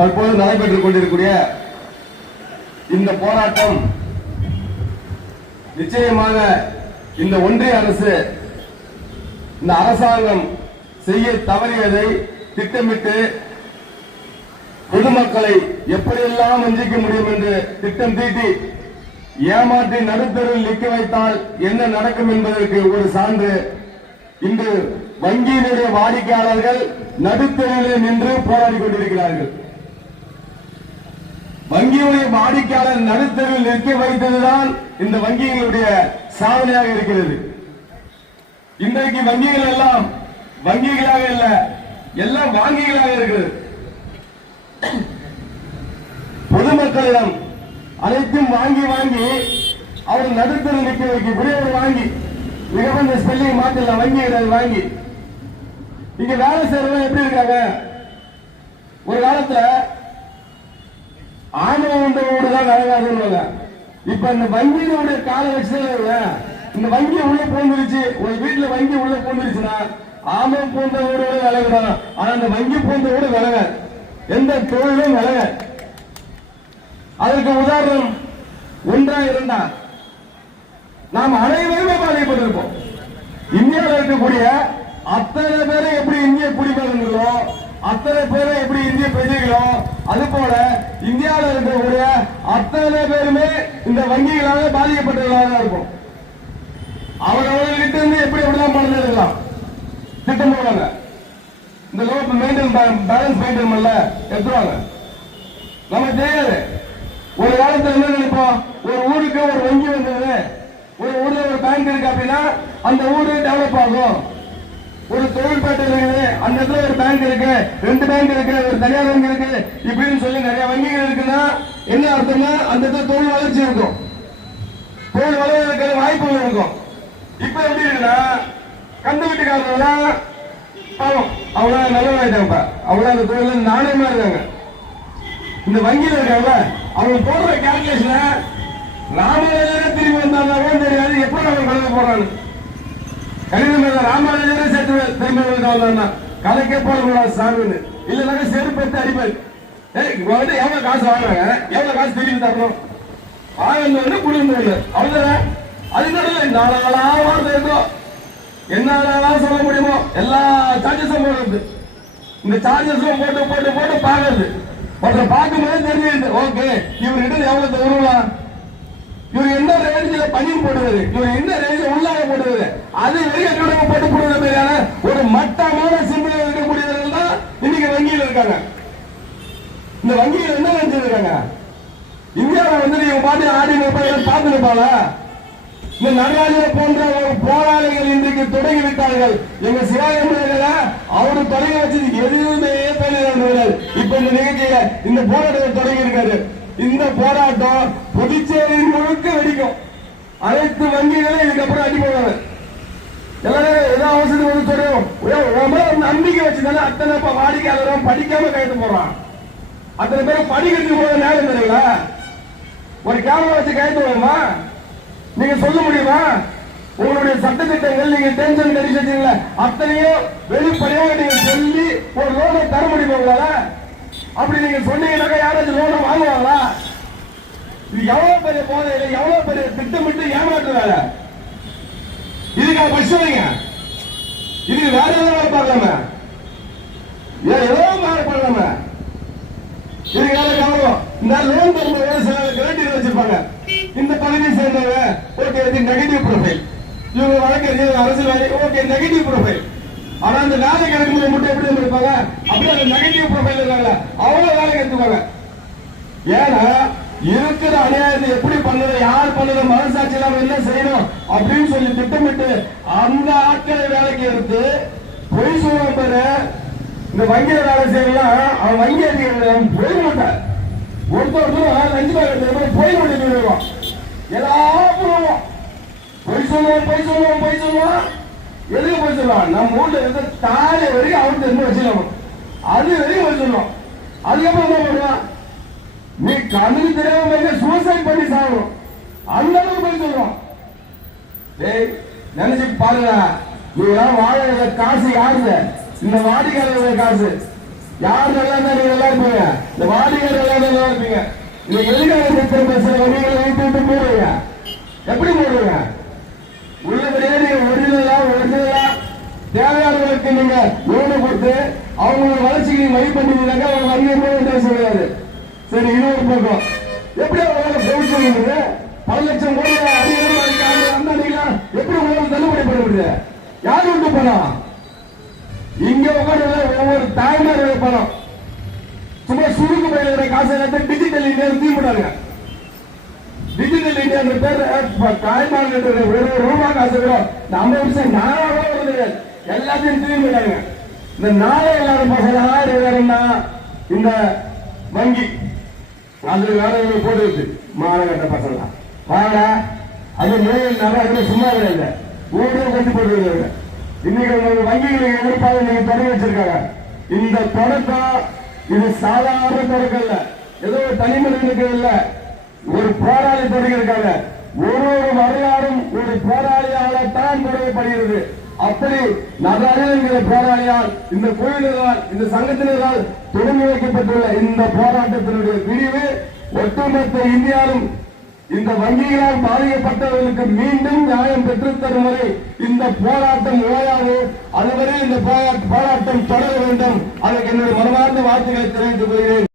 தற்போது நடைபெற்றுக் கொண்டிருக்கூடிய இந்த போராட்டம் நிச்சயமாக இந்த ஒன்றிய அரசு இந்த அரசாங்கம் செய்ய தவறியதை திட்டமிட்டு பொதுமக்களை எப்படியெல்லாம் வஞ்சிக்க முடியும் என்று திட்டம் தீட்டி ஏமாற்றி நடுத்தருவில் நிற்க வைத்தால் என்ன நடக்கும் என்பதற்கு ஒரு சான்று இன்று வங்கியினுடைய வாடிக்கையாளர்கள் நடுத்தருவில் நின்று போராடி கொண்டிருக்கிறார்கள். வங்கியுடைய வாடிக்கையாளர் நடுத்தருவில் நிற்க வைத்ததுதான் இந்த வங்கிகளுடைய சாதனையாக இருக்கிறது. இன்றைக்கு வங்கிகள் எல்லாம் வங்கிகளாக இல்ல, எல்லாம் வாங்கிகளாக இருக்கிறது. பொதுமக்களிடம் அனைத்தும் வாங்கி வாங்கி அவர் நடுத்தருவில் நிற்க வைக்கக்கூடிய ஒரு வாங்கி மிகவும் ஸ்பெல்லிங் மாத்தல வங்கி வாங்கி இங்க வேலை செய்யறவங்க எப்படி இருக்காங்க? ஒரு காலத்துல ஆணவ தான் அழகாதுன்னு இப்ப இந்த வங்கியினுடைய கால வச்சு இந்த வங்கி உள்ள போந்துருச்சு. ஒரு வீட்டுல வங்கி உள்ள போந்துருச்சுன்னா ஆம போன்ற ஊட விலகணும். ஆனா அந்த வங்கி போன்ற ஊட விலக எந்த தொழிலும் விலக. அதற்கு உதாரணம் ஒன்றா இருந்தா நாம் அனைவருமே பாதிக்கப்பட்டிருப்போம். இந்தியாவில் இருக்கக்கூடிய அத்தனை பேரை எப்படி இந்திய குடிமகன்களோ அத்தனை பேரை எப்படி இந்திய பிரஜைகளோ அது போல இந்தியாவில் இருக்கக்கூடிய அத்தனை பேருமே இந்த வங்கிகளாக பாதிக்கப்பட்டவர்களாக இருக்கும். அவரவர்கிட்ட இருந்து எப்படி எப்படிலாம் பணம் எடுக்கலாம் திட்டம் போடுவாங்க. இந்த லோன் மெயின்டைன் பேலன்ஸ் மெயின்டைன் பண்ணல எடுத்துருவாங்க. நமக்கு தெரியாது. ஒரு காலத்துல என்ன நினைப்போம், ஒரு ஊருக்கு ஒரு வங்கி வந்தது, ஒரு ஊர்ல ஒரு பேங்க் இருக்கு அப்படின்னா அந்த ஊரு டெவலப் ஆகும். ஒரு தொழில்பேட்டை இருக்குது, அந்த இடத்துல ஒரு பேங்க் இருக்கு, 2 பேங்க் இருக்கு, ஒரு தனியார் வங்கி இருக்கு, இப்படின்னு சொல்லி நிறைய வங்கிகள் இருக்குன்னா என்ன அர்த்தம்னா அந்த இடத்துல தொழில் வளர்ச்சி இருக்கும், தொழில் வளர்ச்சி வாய்ப்புகள் இருக்கும். இப்ப எப்படி இருக்குன்னா கந்து வீட்டுக்காரங்க பாவம் அவங்க நல்லவாயிட்டாங்க, அவங்க அந்த தொழில் நாணயமா இருக்காங்க. இந்த வங்கியில் இருக்காங்க அவங்க போடுற கால்குலேஷன் ராமராஜரே திரும்பி வந்தாலும் தெரியாது எப்படி அவங்க கணக்கு போடுறாங்க. கணிதம் ராமராஜரே சேர்த்து திரும்பி வந்தா கணக்கே போடக்கூடாது சாமின்னு இல்லைனாக்க செருப்பு எடுத்து அடிப்பாரு. வந்து எவ்வளவு காசு வாங்குறாங்க, எவ்வளவு காசு திரும்பி தரணும், வாங்க குடும்பம் அவ்வளவுதான். அதுக்கு நாளா வார்த்தை இருக்கோ என்ன சொல்ல முடியுமோ எல்லா சார்ஜஸும் போடுறது. இந்த சார்ஜஸும் போட்டு போட்டு போட்டு பாக்குறது. ஒருத்தர் பார்க்கும்போது தெரிஞ்சுது ஓகே இவர்கிட்ட எவ்வளவு தருவலாம், இவர் என்ன ரேஞ்சில பணியும் போடுவது, இவர் என்ன ரேஞ்சில் உள்ளாக போடுவது, அது வரைக்கும் போட்டு போடுவது மாதிரியான ஒரு மட்டமான சிந்தனை இருக்கக்கூடியவர்கள் தான் இன்னைக்கு வங்கியில் இருக்காங்க. இந்த வங்கியில் என்ன நினைச்சிருக்காங்க, இந்தியாவில் வந்து நீங்க பாட்டு ஆடி பார்த்து நிற்பாங்க. இந்த நடராஜர் போன்ற ஒரு போராளிகள் இன்றைக்கு தொடங்கி விட்டார்கள். எங்க சிவாஜி அவரு தொடங்கி வச்சது எதுவுமே தொழிலாளர்கள் இப்ப இந்த நிகழ்ச்சியில இந்த போராட்டத்தை தொடங்கி இருக்காரு. இந்த போராட்டம் புதுச்சேரியின் முழுக்க வெடிக்கும். அனைத்து வங்கிகளும் இதுக்கப்புறம் அடி போடுவாங்க. எல்லாரும் ஏதோ அவசரம் வந்து தெரியும் நம்பிக்கை வச்சுதானே அத்தனை வாடிக்கையாளரும் படிக்காம கைது போடுறான். அத்தனை பேரும் படிக்கிறதுக்கு போத நேரம் தெரியல. ஒரு கேமரா வச்சு கைது போடுமா நீங்க சொல்ல முடியுமா? உங்களுடைய சட்டத்திட்டங்கள் நீங்க டென்ஷன் கண்டிஷன் அத்தனையும் வெளிப்படையாக நீங்க சொல்லி ஒரு லோனை தர முடியுமா உங்களால? அப்படி நீங்க சொன்னீங்கன்னாக்கா யாராச்சும் லோனை வாங்குவாங்களா? இது எவ்வளவு பெரிய போதை, எவ்வளவு பெரிய திட்டமிட்டு ஏமாற்று வேலை. இதுக்காக பரிசோதனைங்க, இதுக்கு வேற ஏதாவது பார்க்கலாம, ஏதோ வேற பண்ணலாம. இதுக்கு வேலை கவனம். இந்த லோன் தரும்போது சில கிரெடிட் வச்சிருப்பாங்க. இந்த பகுதியை சேர்ந்தவங்க ஓகே இது நெகட்டிவ் ப்ரொஃபைல், இவங்க வழக்கறிஞர் அரசியல்வாதி ஓகே நெகட்டிவ் ப்ரொஃபைல். ஆனா அந்த வேலை கிடைக்கும் மட்டும் எப்படி இருப்பாங்க, அப்படியே அந்த நெகட்டிவ் ப்ரொஃபைல் இருக்காங்க அவங்க வேலை எடுத்துப்பாங்க. ஏன்னா இருக்கிற அநியாயத்தை எப்படி பண்ணது, யார் பண்ணது, மனசாட்சி இல்லாம என்ன செய்யணும் அப்படின்னு சொல்லி திட்டமிட்டு அந்த ஆட்களை வேலைக்கு எடுத்து பொய் சொல்லுவோம் பாரு. இந்த வங்கியில வேலை செய்யலாம் அவன் வங்கி அதிகாரி போய் மாட்டான். ஒருத்தர் லஞ்சு போய் முடிவான். எல்லாரும் பொய் சொல்லுவோம் பொய் சொல்லுவோம் பொய் சொல்லுவான். எதுக்கு போய் சொல்லுவான், நம்ம ஊர்ல இருக்க தாலி வரைக்கும் அவன் தெரிஞ்சு வச்சுக்கலாம், அது வரைக்கும் போய் சொல்லுவான். அதுக்கப்புறம் என்ன பண்ணுவான், நீ கண்ணுக்கு தெரியாம சூசைட் பண்ணி சாகணும் அந்த அளவுக்கு போய் சொல்லுவான். நினைச்சு பாருங்க, நீங்க வாழ காசு யாருங்க, இந்த வாடிக்கையாளர்களுடைய காசு. யார் நல்லா இருந்தா நீங்க நல்லா இருப்பீங்க, இந்த வாதிகள் நல்லா நல்லா இருப்பீங்க. இந்த எதிர்கால திட்டம் பேசுற வங்கிகளை வைத்து விட்டு போடுவீங்க. எப்படி போடுவீங்க? உள்ளபடியே நீங்க ஒரிஜினலா தேவையானவர்களுக்கு நீங்க லோனை கொடுத்து அவங்களோட வளர்ச்சிக்கு நீங்க மதிப்பு பண்ணீங்கன்னாக்கா அவங்க வங்கி போக சொல்லுவாரு. சரி, இன்னொரு பக்கம் எப்படி அவங்க போயிட்டு பல லட்சம் கோடி அதிகமா எப்படி உங்களுக்கு தள்ளுபடி பண்ண முடியுது? யாரு விட்டு பணம்? இங்க உட்காந்து ஒவ்வொரு தாய்மார்கள் பணம் சும்மா சுருக்கு பயில காசு எல்லாத்தையும் டிஜிட்டல் இந்தியா தீவிட்டாங்க. டிஜிட்டல் இந்தியா பேர் தாய்மார்கள் ஒரு ரூபாய் காசு கூட 50 வருஷம் நாளாக எல்லாத்தையும் தீவிட்டாங்க. இந்த நாளே இல்லாத பசங்க வேறன்னா இந்த வங்கி அது வேற போட்டு வச்சு மாநகட்ட பசங்க வாங்க அது நிறைய சும்மா கிடையாது, ஊரே கட்டி போட்டு இன்னைக்கு உங்க வங்கிகளுக்கு எதிர்ப்பாக நீங்க தொடங்கி வச்சிருக்காங்க. இந்த தொடக்கம் இது சாதாரண தொடக்கம் இல்ல, ஏதோ ஒரு தனி மனிதனுக்கு இல்ல, ஒரு போராளி தொடங்கி இருக்காங்க. ஒரு வரலாறும் ஒரு போராளியால்தான் தொடங்கப்படுகிறது. அப்படி நகரில் என்கிற போராளியால், இந்த கோயில்களால், இந்த சங்கத்தினரால் தொடங்கி வைக்கப்பட்டுள்ள இந்த போராட்டத்தினுடைய பிரிவு ஒட்டுமொத்த இந்தியாவிலும் இந்த வங்கிகளால் பாதிக்கப்பட்டவர்களுக்கு மீண்டும் நியாயம் பெற்றுத்தரும் வரை இந்த போராட்டம் ஓயாது. அதுவரை இந்த போராட்டம் தொடர வேண்டும். அதற்கு என்னுடைய மனமார்ந்த வாழ்த்துக்களை தெரிவித்துக் கொள்கிறேன்.